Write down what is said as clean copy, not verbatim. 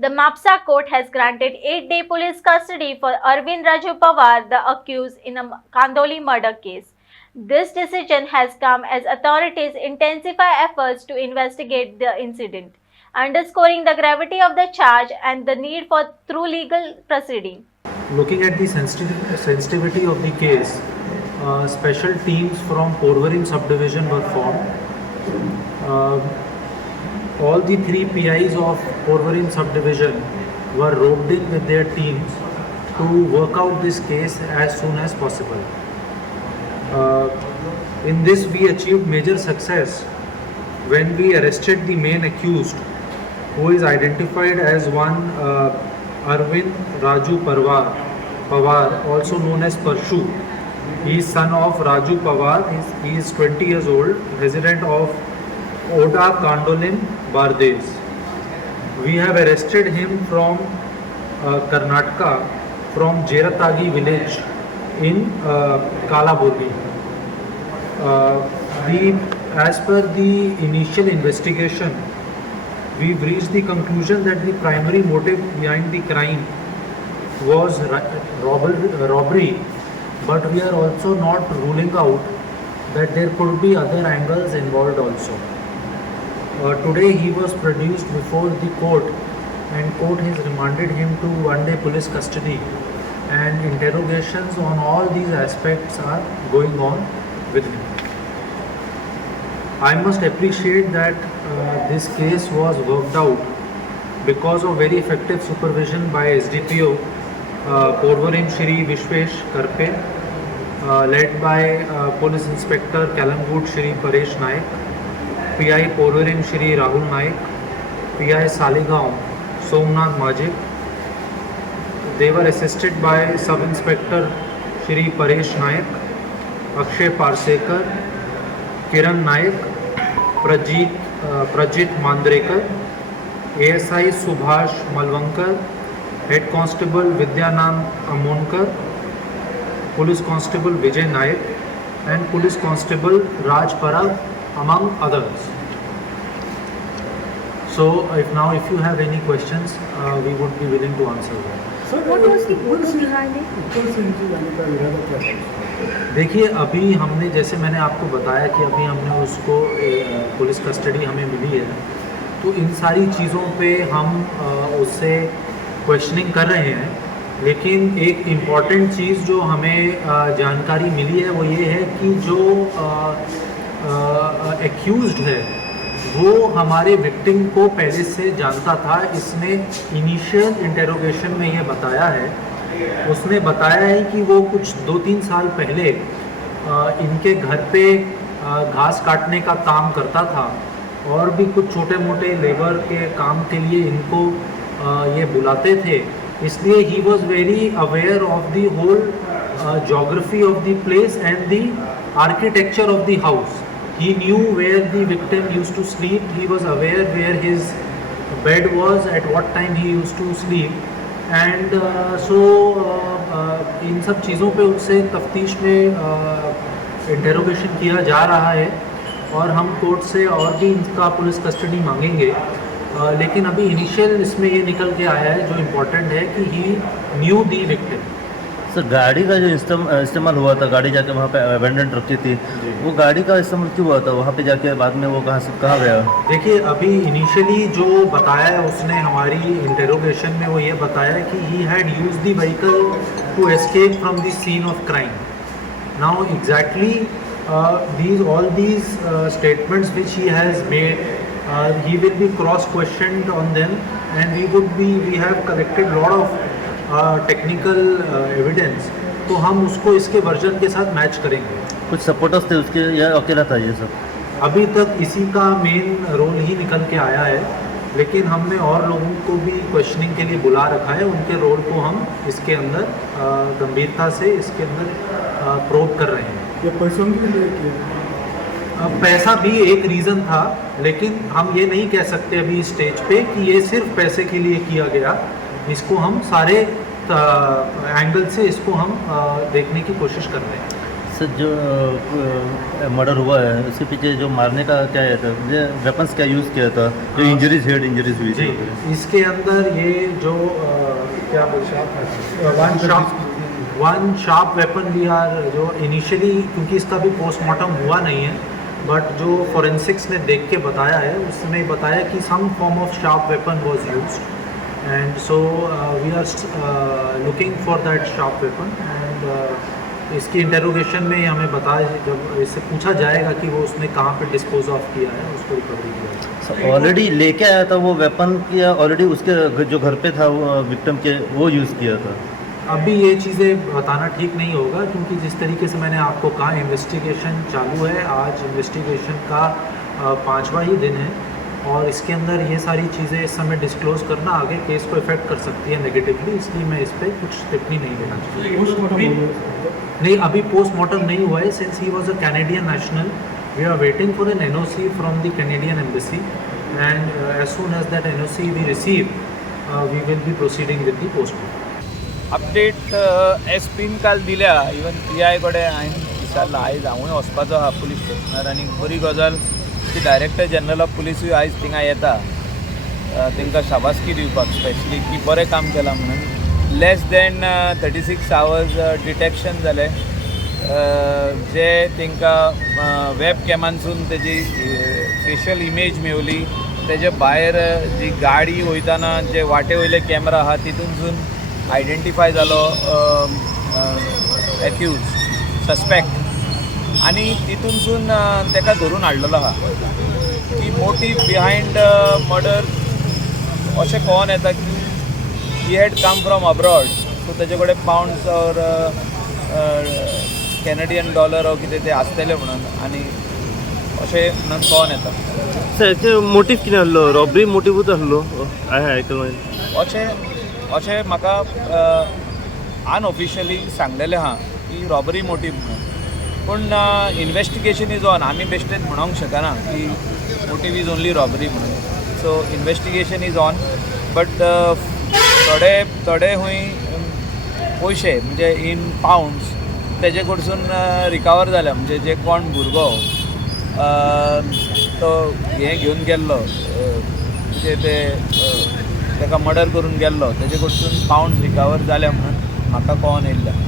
The Mapsa court has granted 8-day police custody for Arvind Raju Pawar, the accused in a Kandoli murder case. This decision has come as authorities intensify efforts to investigate the incident, underscoring the gravity of the charge and the need for true legal proceeding. Looking at the sensitivity of the case, special teams from Porvorim subdivision were formed. All the 3 PIs of Porvorim subdivision were roped in with their teams to work out this case as soon as possible. In this we achieved major success when we arrested the main accused, who is identified as one Arvind Raju Pawar, also known as Parshu. He is son of Raju Pawar. He is 20 years old, resident of Oda Kandolim, Bardes. We have arrested him from Karnataka, from Jeratagi village in Kalaburgi. As per the initial investigation, we've reached the conclusion that the primary motive behind the crime was robbery, but we are also not ruling out that there could be other angles involved also. Today he was produced before the court, and court has remanded him to 1-day police custody, and interrogations on all these aspects are going on with him. I must appreciate that this case was worked out because of very effective supervision by SDPO Porvorim Shri Vishwesh Karpe, led by Police Inspector Kalangut Shri Paresh Naik, PI Porvorim Shri Rahul Naik, PI Saligaon Somnath Majid. They were assisted by Sub Inspector Shri Paresh Naik, Akshay Parsekar, Kiran Naik, Prajit Mandrekar, ASI Subhash Malvankar, Head Constable Vidyanand Amonkar, Police Constable Vijay Naik, and Police Constable Raj Parab, among others. So if you have any questions, we would be willing to answer them. What was the motive behind it? देखिए, अभी हमने, जैसे मैंने आपको बताया कि अभी हमने उसको पुलिस कस्टडी हमें मिली है, तो इन सारी चीज़ों पे हम उससे क्वेश्चनिंग कर रहे हैं। लेकिन एक इम्पॉर्टेंट चीज़ जो हमें जानकारी मिली है वो ये है कि जो एक्यूज्ड है वो हमारे विक्टिम को पहले से जानता था। इसने इनिशियल इंटेरोगेशन में ये बताया है, उसने बताया है कि वो कुछ 2-3 साल पहले इनके घर पे घास काटने का काम करता था और भी कुछ छोटे मोटे लेबर के काम के लिए इनको ये बुलाते थे। इसलिए he was very aware of the whole geography of the place and the architecture of the house. He knew where the victim used to sleep. He was aware where his bed was, at what time he used to sleep. And इन सब चीज़ों पे उससे तफ्तीश में interrogation किया जा रहा है और हम कोर्ट से और भी इनका पुलिस कस्टडी मांगेंगे। लेकिन अभी इनिशियल इसमें ये निकल के आया है जो इम्पोर्टेंट है कि ही न्यू दी विक्टिम। सर, गाड़ी का जो इस्तेमाल हुआ था, गाड़ी जाके वहाँ पे अबेंडन रखी थी, वो गाड़ी का इस्तेमाल क्यों हुआ था वहाँ पे जाके? बाद में वो कहाँ गया? देखिए, अभी इनिशियली जो बताया है उसने हमारी इंटेरोगेशन में वो ये बताया कि he had use the vehicle to escape from the scene of crime. Now exactly all these statements which he has made, he will be cross questioned on them, and we have collected lot of technical evidence, तो हम उसको इसके version के साथ match करेंगे। कुछ supporters थे उसके या अकेला था ये सब? अभी तक इसी का मेन रोल ही निकल के आया है, लेकिन हमने और लोगों को भी क्वेश्चनिंग के लिए बुला रखा है। उनके रोल को हम इसके अंदर गंभीरता से इसके अंदर प्रोब कर रहे हैं। ये पैसों के लिए पैसा भी एक रीज़न था, लेकिन हम ये नहीं कह सकते अभी स्टेज पे कि ये सिर्फ पैसे के लिए किया गया। इसको हम सारे एंगल से इसको हम देखने की कोशिश कर रहे हैं। सर जो मर्डर हुआ है उसके पीछे जो मारने का क्या है था, मुझे वेपन्स क्या यूज़ किया था, जो इंजरीज हेड इंजरीज हुई जी थी? इसके अंदर ये जो क्या बोलते one sharp weapon we are जो इनिशियली, क्योंकि इसका भी पोस्टमार्टम हुआ नहीं है, बट जो फोरेंसिक्स ने देख के बताया है उसने बताया कि some form of sharp weapon was used, and so we are looking for that sharp weapon, and इसकी इंटेरोगेशन में हमें बताया, जब इससे पूछा जाएगा कि वो उसने कहाँ पे डिस्पोज ऑफ किया है, उसको रिकवरी किया है। ऑलरेडी लेके आया था वो वेपन, किया ऑलरेडी उसके जो घर पे था वो विक्टिम के, वो यूज़ किया था? अभी ये चीज़ें बताना ठीक नहीं होगा, क्योंकि जिस तरीके से मैंने आपको कहा इन्वेस्टिगेशन चालू है, आज इन्वेस्टिगेशन का 5वां ही दिन है, और इसके अंदर ये सारी चीज़ें इस समय डिस्क्लोज करना आगे केस को इफेक्ट कर सकती है नेगेटिवली, इसलिए मैं इस पर कुछ टिप्पणी नहीं देना चाहूँगा। नहीं, अभी पोस्टमार्टम नहीं हुआ है, since he was a Canadian national, we are waiting for an NOC from the Canadian embassy, and as soon as that NOC we receive we will be proceeding with the postmortem. Update एसपीन काल दिल्या, even PI कडेन हांवें विचारला, आयज हांवूय वचपाचो आहा पुलीस स्टेशनार, आनी बरी गजाल की डायरेक्टर जनरल ऑफ पुलिसूय आयज थिंगा येता तांकां शाबासकी दिवपाक, स्पेशली की बरें काम केलां म्हणून. लेस दॅन 36 hours डिटेक्शन जालें, जे तांकां वेब कॅमानसून तेजी फेशियल इमेज मेवली, तेजे भायर जी गाडी वयताना जे वाटे वयले कॅमेरा आहा तितूनसून आयडेंटिफाय जालो एक्यूज सस्पेक्ट, आनी तितूनसून ताका धरून हाडलेलो आहा. की मोटीव बिहायंड मर्डर अशें कळोन येता की he had come from abroad, so तेजे कडेन पावंड्स ऑर कॅनेडियन डॉलर ओ कितें तें आसतलें म्हणून, आनी अशें म्हणून कळोन येता. सर मोटीव कितें आहलो? रॉबरी मोटीवूच आहलो हांवें आयकलां. अशें म्हाका अनऑफिशियली सांगलेलें आहा की रॉबरी मोटीव म्हणून, पूण इन्वेस्टिगेशन इज ऑन. आमी बेश्टेच म्हणूंक शकना की मोटीव इज ओन्ली रॉबरी म्हणून. सो इन्वेस्टिगेशन इज ऑन, बट थोडे खूंय पयशे म्हणजे इन पावंड्स तेजे कडसून रिकवर जाल्या, म्हणजे जे कोण भुरगो तो हें घेवन गेल्लो, म्हणजे ते ताका मर्डर करून गेल्लो, तेजे कडसून पावंड्स रिकवर जाल्या म्हणून म्हाका कळोन येयल्लें.